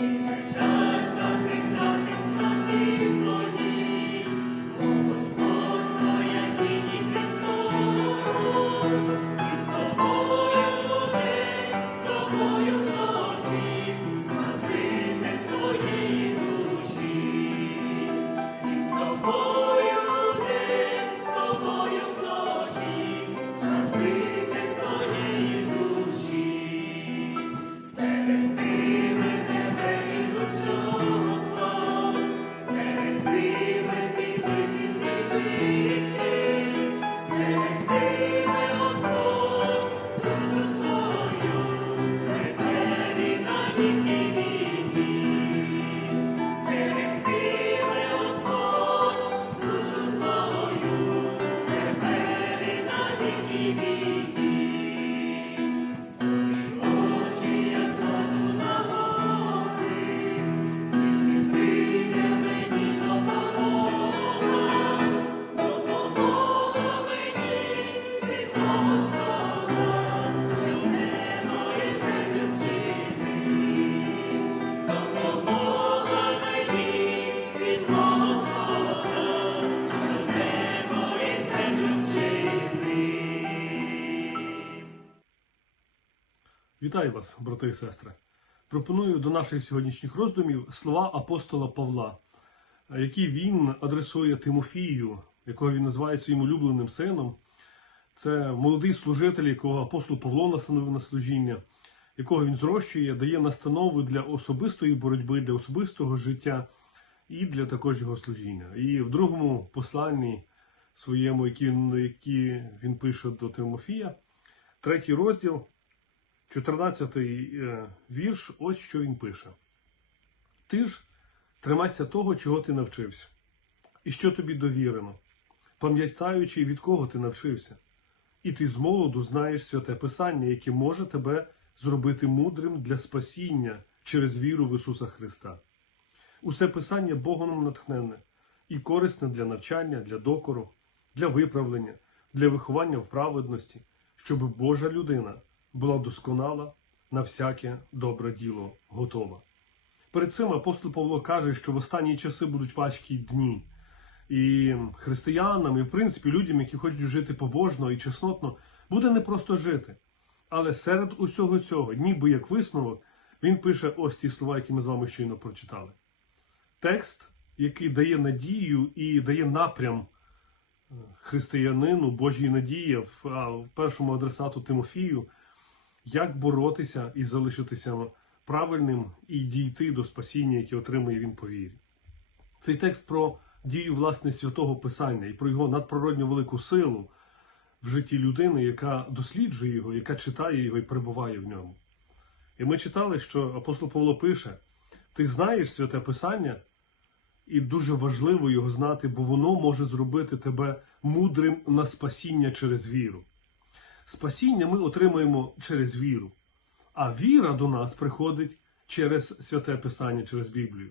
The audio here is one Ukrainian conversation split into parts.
Amen. Вітаю вас, брати і сестри. Пропоную до наших сьогоднішніх роздумів слова апостола Павла, які він адресує Тимофію, якого він називає своїм улюбленим сином. Це молодий служитель, якого апостол Павло настановив на служіння, якого він зрощує, дає настанови для особистої боротьби, для особистого життя і для також його служіння. І в другому посланні своєму, які він, пише до Тимофія, третій розділ. 14-й е, вірш, ось що він пише. Ти ж тримайся того, чого ти навчився, і що тобі довірено, пам'ятаючи, від кого ти навчився, і ти з молоду знаєш святе Писання, яке може тебе зробити мудрим для спасіння через віру в Ісуса Христа. Усе Писання Богом натхненне і корисне для навчання, для докору, для виправлення, для виховання в праведності, щоб Божа людина була досконала на всяке добре діло готова. Перед цим апостол Павло каже, що в останні часи будуть важкі дні. І християнам, і в принципі людям, які хочуть жити побожно і чеснотно, буде не просто жити. Але серед усього цього, ніби як висновок, він пише ось ті слова, які ми з вами щойно прочитали. Текст, який дає надію і дає напрям е, християнину, Божій надії в першому адресату Тимофію, як боротися і залишитися правильним і дійти до спасіння, яке отримує він по вірі. Цей текст про дію власне святого Писання і про його надприродню велику силу в житті людини, яка досліджує його, яка читає його і перебуває в ньому. І ми читали, що апостол Павло пише: ти знаєш святе Писання, і дуже важливо його знати, бо воно може зробити тебе мудрим на спасіння через віру. Спасіння ми отримуємо через віру, а віра до нас приходить через святе Писання, через Біблію.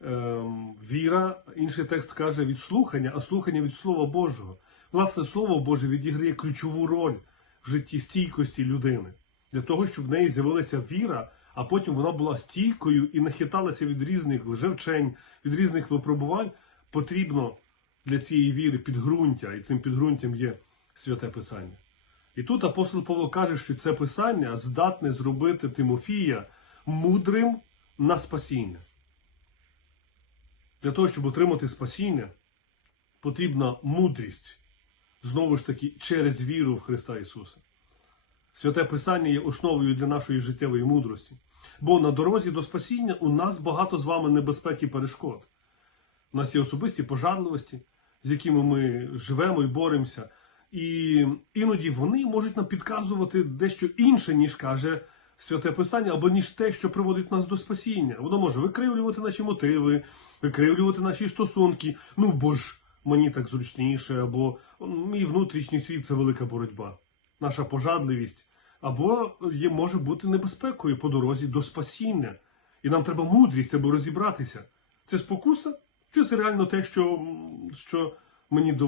Ем, віра, інший текст каже, від слухання, а слухання від Слова Божого. Власне, Слово Боже відіграє ключову роль в житті стійкості людини для того, щоб в неї з'явилася віра, а потім вона була стійкою і нахиталася від різних лжевчень, від різних випробувань. Потрібно для цієї віри підґрунтя, і цим підґрунтям є святе Писання. І тут апостол Павло каже, що це писання здатне зробити Тимофія мудрим на спасіння. Для того, щоб отримати спасіння, потрібна мудрість, знову ж таки, через віру в Христа Ісуса. Святе Писання є основою для нашої життєвої мудрості. Бо на дорозі до спасіння у нас багато з вами небезпек і перешкод. У нас є особисті пожадливості, з якими ми живемо і боремося. І іноді вони можуть нам підказувати дещо інше, ніж каже святе писання, або ніж те, що приводить нас до спасіння. Воно може викривлювати наші мотиви, викривлювати наші стосунки. Ну бо ж мені так зручніше, або мій внутрішній світ це велика боротьба, наша пожадливість, або є, може бути небезпекою по дорозі до спасіння. І нам треба мудрість, аби розібратися. Це спокуса, чи це реально те, що, що мені до,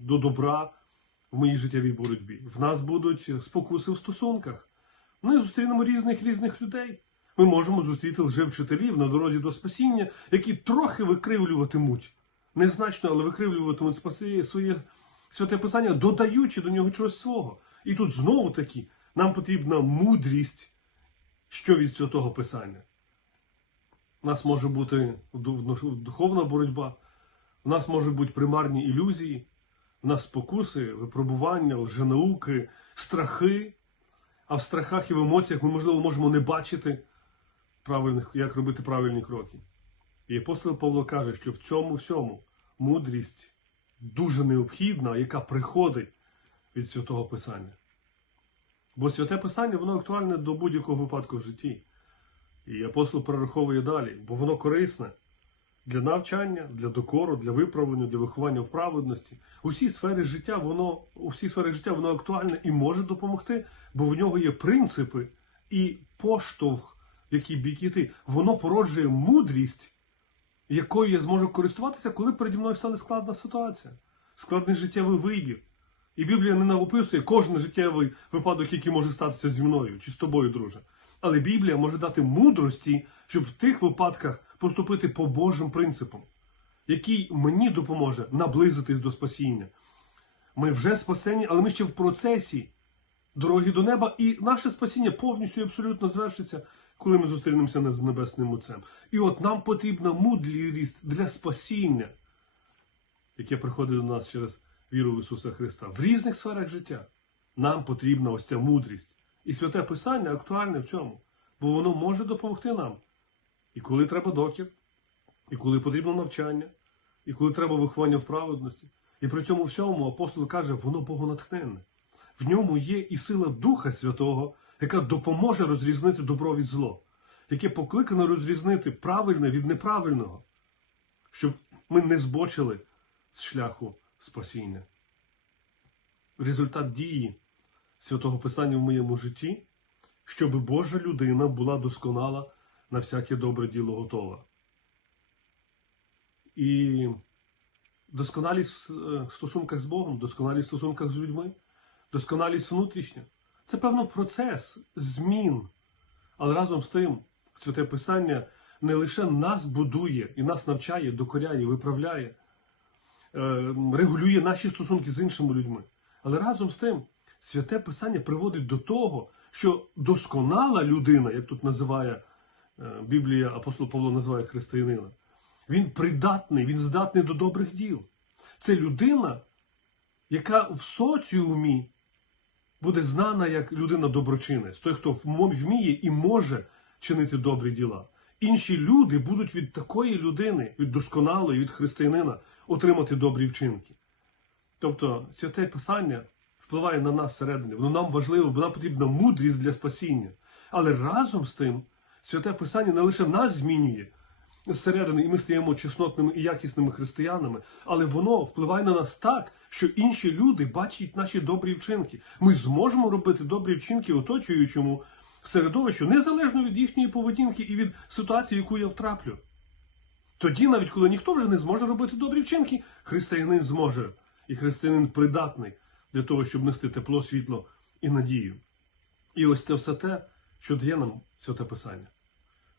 до добра в моїй життєвій боротьбі? В нас будуть спокуси в стосунках. Ми зустрінемо різних різних людей. Ми можемо зустріти лжевчителів на дорозі до спасіння, які трохи викривлюватимуть, незначно, але викривлюватимуть спаси своє святе писання, додаючи до нього чогось свого. І тут знову таки нам потрібна мудрість, що від святого писання. У нас може бути духовна боротьба, у нас можуть бути примарні ілюзії, у нас спокуси, випробування, лженауки, страхи. А в страхах і в емоціях ми, можливо, можемо не бачити правильних, як робити правильні кроки. І апостол Павло каже, що в цьому всьому мудрість дуже необхідна, яка приходить від святого Писання. Бо святе Писання воно актуальне до будь-якого випадку в житті. І апостол перераховує далі, бо воно корисне для навчання, для докору, для виправлення, для виховання в праведності. Усі сфери життя, воно у всі сфери життя воно актуальне і може допомогти, бо в нього є принципи і поштовх, в який бік іти. Воно породжує мудрість, якою я зможу користуватися, коли переді мною стане складна ситуація, складний життєвий вибір. І Біблія не описує кожен життєвий випадок, який може статися зі мною чи з тобою, друже. Але Біблія може дати мудрості, щоб в тих випадках поступити по Божим принципам, який мені допоможе наблизитись до спасіння. Ми вже спасені, але ми ще в процесі дороги до неба, і наше спасіння повністю і абсолютно звершиться, коли ми зустрінемося з Небесним Отцем. І от нам потрібна мудрість для спасіння, яке приходить до нас через віру в Ісуса Христа. В різних сферах життя нам потрібна ось ця мудрість. І святе Писання актуальне в цьому, бо воно може допомогти нам. І коли треба докір, і коли потрібно навчання, і коли треба виховання в праведності. І при цьому всьому апостол каже, воно богонатхненне. В ньому є і сила Духа Святого, яка допоможе розрізнити добро від зло, яке покликано розрізнити правильне від неправильного, щоб ми не збочили з шляху спасіння. Результат дії святого Писання в моєму житті, щоб Божа людина була досконала на всяке добре діло готова. І досконалість в стосунках з Богом, досконалість в стосунках з людьми, досконалість внутрішня. Це певно процес змін. Але разом з тим, Святе Писання не лише нас будує і нас навчає, докоряє, виправляє, е, регулює наші стосунки з іншими людьми. Але разом з тим, Святе Писання приводить до того, що досконала людина, як тут називає е, Біблія, апостол Павло називає християнина, він придатний, він здатний до добрих діл. Це людина, яка в соціумі буде знана як людина доброчинець, той, хто вміє і може чинити добрі діла. Інші люди будуть від такої людини, від досконалої, від християнина, отримати добрі вчинки. Тобто, святе Писання впливає на нас всередині. Воно нам важливо, бо нам потрібна мудрість для спасіння. Але разом з тим, святе Писання не лише нас змінює зсередини, і ми стаємо чеснотними і якісними християнами, але воно впливає на нас так, що інші люди бачать наші добрі вчинки. Ми зможемо робити добрі вчинки оточуючому середовищу, незалежно від їхньої поведінки і від ситуації, яку я втраплю. Тоді, навіть коли ніхто вже не зможе робити добрі вчинки, християнин зможе. І християнин придатний для того, щоб нести тепло, світло і надію. І ось це все те, що дає нам святе Писання.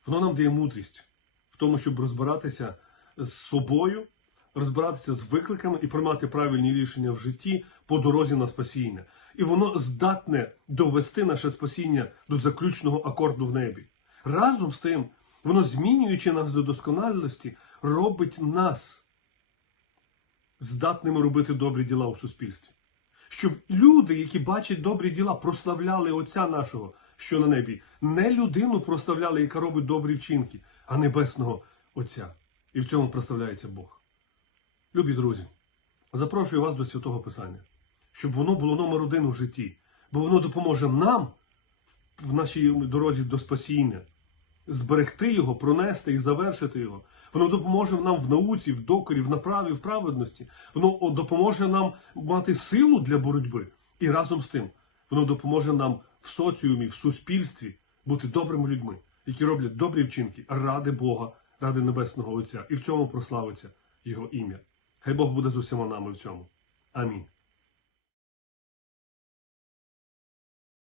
Воно нам дає мудрість в тому, щоб розбиратися з собою, розбиратися з викликами і приймати правильні рішення в житті по дорозі на спасіння. І воно здатне довести наше спасіння до заключного акорду в небі. Разом з тим, воно, змінюючи нас до досконалості, робить нас здатними робити добрі діла у суспільстві. Щоб люди, які бачать добрі діла, прославляли Отця нашого, що на небі, не людину прославляли, яка робить добрі вчинки, а небесного Отця. І в цьому прославляється Бог. Любі друзі, запрошую вас до святого Писання. щоб воно було номер один у житті, бо воно допоможе нам в нашій дорозі до спасіння зберегти його, пронести і завершити його. Воно допоможе нам в науці, в докорі, в направі, в праведності. Воно допоможе нам мати силу для боротьби. І разом з тим, воно допоможе нам в соціумі, в суспільстві бути добрими людьми, які роблять добрі вчинки ради Бога, ради Небесного Отця. І в цьому прославиться Його ім'я. Хай Бог буде з усіма нами в цьому. Амінь.